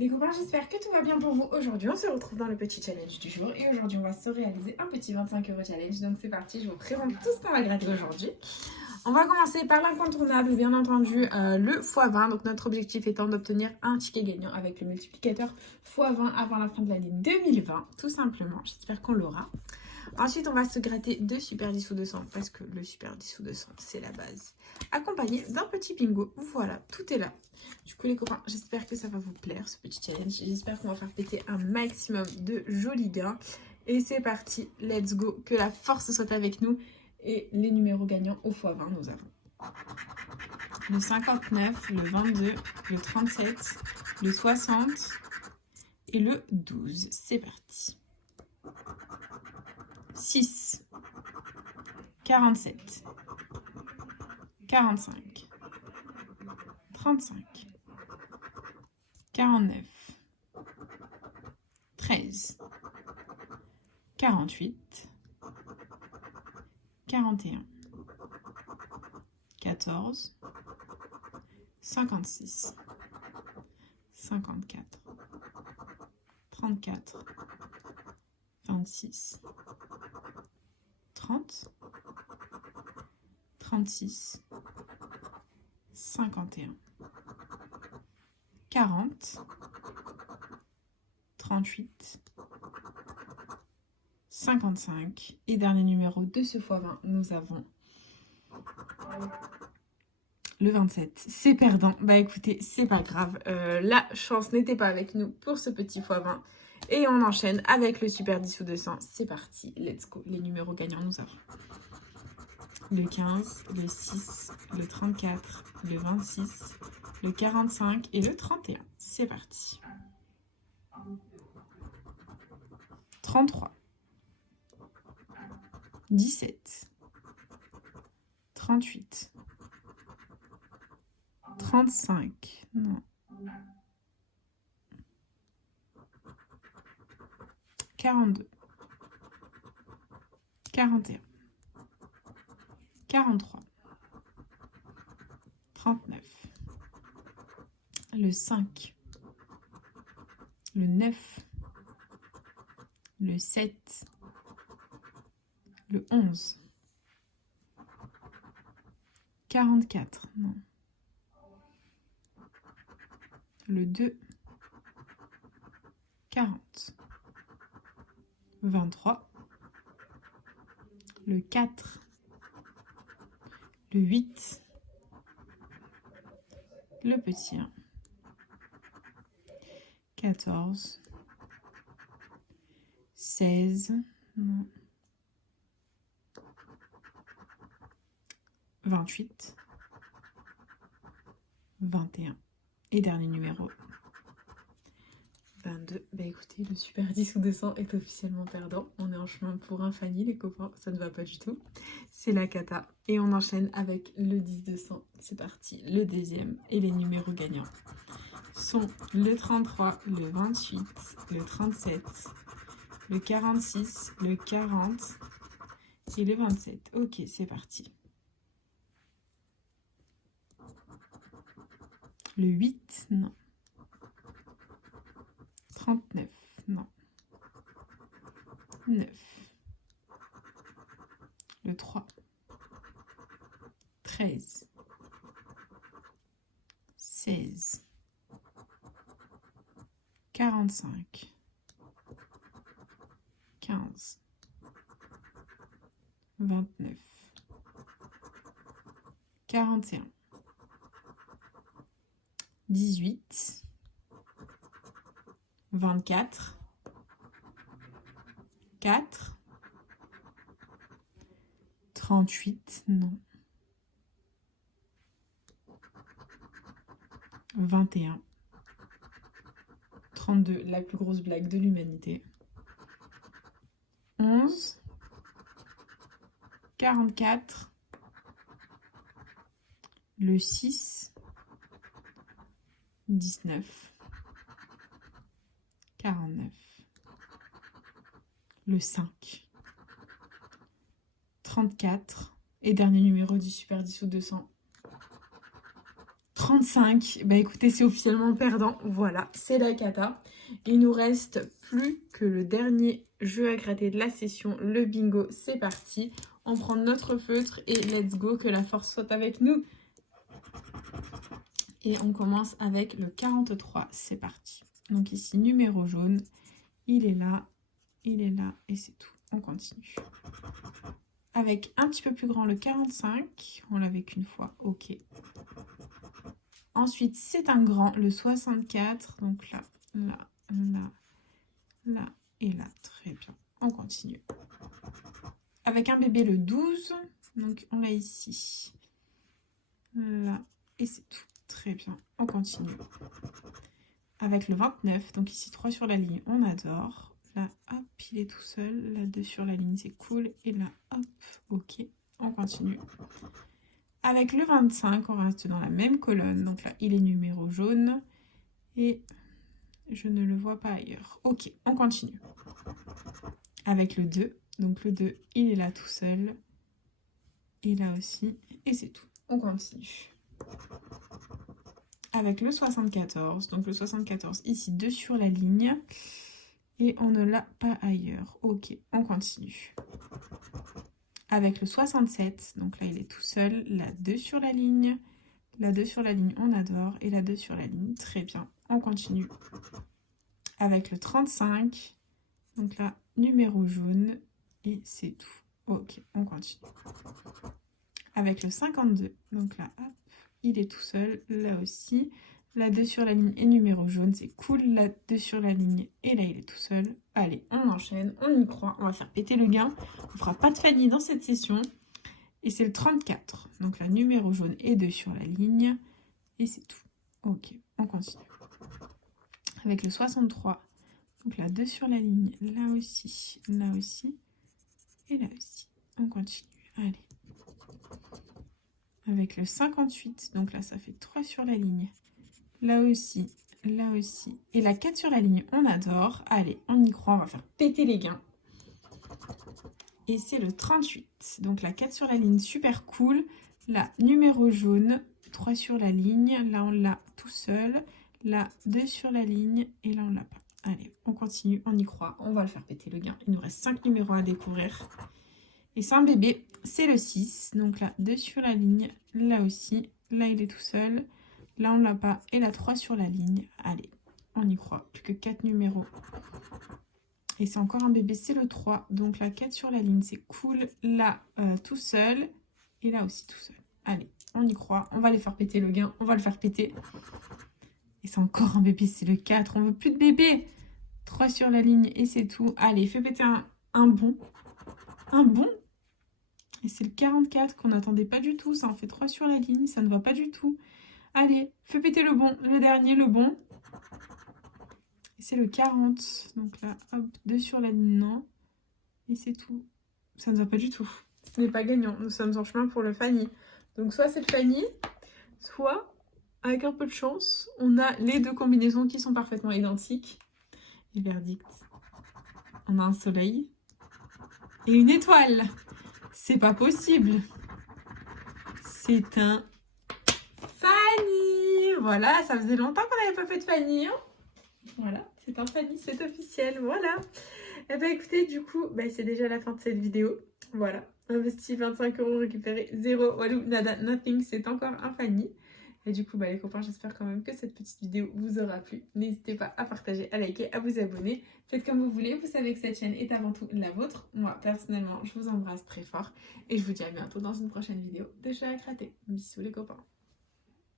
Les copains, j'espère que tout va bien pour vous. Aujourd'hui, on se retrouve dans le petit challenge du jour. Et aujourd'hui, on va se réaliser un petit 25 € challenge. Donc c'est parti, je vous présente tout ce qu'on va gratter aujourd'hui. On va commencer par l'incontournable, bien entendu, le x20. Donc notre objectif étant d'obtenir un ticket gagnant avec le multiplicateur x20 avant la fin de l'année 2020. Tout simplement, j'espère qu'on l'aura. Ensuite, on va se gratter 2 super 10 sous 200 parce que le super 10 sous 200, c'est la base. Accompagné d'un petit bingo. Voilà, tout est là. Du coup, les copains, j'espère que ça va vous plaire, ce petit challenge. J'espère qu'on va faire péter un maximum de jolis gains. Et c'est parti, let's go. Que la force soit avec nous. Et les numéros gagnants au x20, nous avons le 59, le 22, le 37, le 60 et le 12. C'est parti. 6, 47, 45, 35, 49, 13, 48, 41, 14, 56, 54, 34, 26, 30, 36, 51, 40, 38, 55 et dernier numéro de ce x20, nous avons le 27. C'est perdant. Bah écoutez, c'est pas grave. La chance n'était pas avec nous pour ce petit x20. Et on enchaîne avec le super 10 sous 200. C'est parti, let's go. Les numéros gagnants, nous avons le 15, le 6, le 34, le 26, le 45 et le 31. C'est parti. 33, 17, 38, 35, non. 42, 41, 43, 39, le 5, le 9, le 7, le 11, 44, non. Le 2, 40, 23, le 4, le 8, le petit 1, 14, 16, non. 28, 21 et dernier numéro 22. Bah écoutez, le super 10 sous 200 est officiellement perdant. On est en chemin pour un Fanny, les copains, ça ne va pas du tout. C'est la cata. Et on enchaîne avec le 10 200. C'est parti, le deuxième. Et les numéros gagnants sont le 33, le 28, le 37, le 46, le 40 et le 27. Ok, c'est parti. Le 8, non. 39, non. 9. Le 3. 13. 16. 45. 15. 29. 41. 18. 24. 4. 38, non. 21. 32, la plus grosse blague de l'humanité. 11. 44. Le 6. 19. 49. Le 5. 34. Et dernier numéro du Super 10 ou 200. 45. Bah écoutez, c'est officiellement perdant. Voilà, c'est la cata. Il nous reste plus que le dernier jeu à gratter de la session, le bingo. C'est parti. On prend notre feutre et let's go, que la force soit avec nous. Et on commence avec le 43. C'est parti. Donc ici, numéro jaune. Il est là et c'est tout. On continue. Avec un petit peu plus grand, le 45. On l'avait qu'une fois. Ok. Ensuite, c'est un grand, le 64. Donc là, là, là, là et là. Très bien. On continue. Avec un bébé, le 12. Donc, on l'a ici. Là. Et c'est tout. Très bien. On continue. Avec le 29. Donc, ici, 3 sur la ligne. On adore. Là, hop, il est tout seul. Là, 2 sur la ligne. C'est cool. Et là, hop. Ok. On continue. Avec le 25, on reste dans la même colonne. Donc là, il est numéro jaune. Et je ne le vois pas ailleurs. Ok, on continue. Avec le 2. Donc le 2, il est là tout seul. Et là aussi. Et c'est tout. On continue. Avec le 74. Donc le 74, ici, 2 sur la ligne. Et on ne l'a pas ailleurs. Ok, on continue. Avec le 67, donc là il est tout seul, la 2 sur la ligne, la 2 sur la ligne on adore, et la 2 sur la ligne, très bien, on continue. Avec le 35, donc là numéro jaune, et c'est tout, ok, on continue. Avec le 52, donc là hop, il est tout seul, là aussi, la 2 sur la ligne et numéro jaune, c'est cool, la 2 sur la ligne, et là il est tout seul. Allez, on enchaîne, on y croit, on va faire péter le gain. On fera pas de Fanny dans cette session. Et c'est le 34. Donc la numéro jaune et 2 sur la ligne. Et c'est tout. Ok, on continue. Avec le 63. Donc la 2 sur la ligne, là aussi, et là aussi. On continue. Allez. Avec le 58. Donc là, ça fait 3 sur la ligne. Là aussi. Et la 4 sur la ligne, on adore. Allez, on y croit, on va faire péter les gains. Et c'est le 38. Donc la 4 sur la ligne, super cool. La numéro jaune, 3 sur la ligne. Là, on l'a tout seul. Là, 2 sur la ligne. Et là, on l'a pas. Allez, on continue, on y croit. On va le faire péter le gain. Il nous reste 5 numéros à découvrir. Et c'est un bébé, c'est le 6. Donc là, 2 sur la ligne. Là aussi. Là, il est tout seul. Là, on l'a pas. Et la 3 sur la ligne. Allez, on y croit. Plus que 4 numéros. Et c'est encore un bébé, c'est le 3. Donc la 4 sur la ligne, c'est cool. Là, tout seul. Et là aussi tout seul. Allez, on y croit. On va les faire péter le gain. On va le faire péter. Et c'est encore un bébé, c'est le 4. On veut plus de bébé. 3 sur la ligne et c'est tout. Allez, fais péter un bon. Un bon. Et c'est le 44 qu'on n'attendait pas du tout. Ça en fait 3 sur la ligne. Ça ne va pas du tout. Allez, fais péter le bon. Le dernier, le bon. Et c'est le 40. Donc là, hop, 2 sur la ligne, non. Et c'est tout. Ça ne va pas du tout. Ce n'est pas gagnant. Nous sommes en chemin pour le Fanny. Donc soit c'est le Fanny, soit, avec un peu de chance, on a les deux combinaisons qui sont parfaitement identiques. Et verdict. On a un soleil et une étoile. C'est pas possible. C'est un Fanny. Voilà, ça faisait longtemps qu'on n'avait pas fait de Fanny. Hein. Voilà, c'est un Fanny, c'est officiel. Voilà. Et bah écoutez, du coup, c'est déjà la fin de cette vidéo. Voilà, investi 25 €, récupéré 0, walou, nada, nothing. C'est encore un Fanny. Et du coup, les copains, j'espère quand même que cette petite vidéo vous aura plu. N'hésitez pas à partager, à liker, à vous abonner. Faites comme vous voulez. Vous savez que cette chaîne est avant tout la vôtre. Moi, personnellement, je vous embrasse très fort. Et je vous dis à bientôt dans une prochaine vidéo de jeux à gratter. Bisous les copains.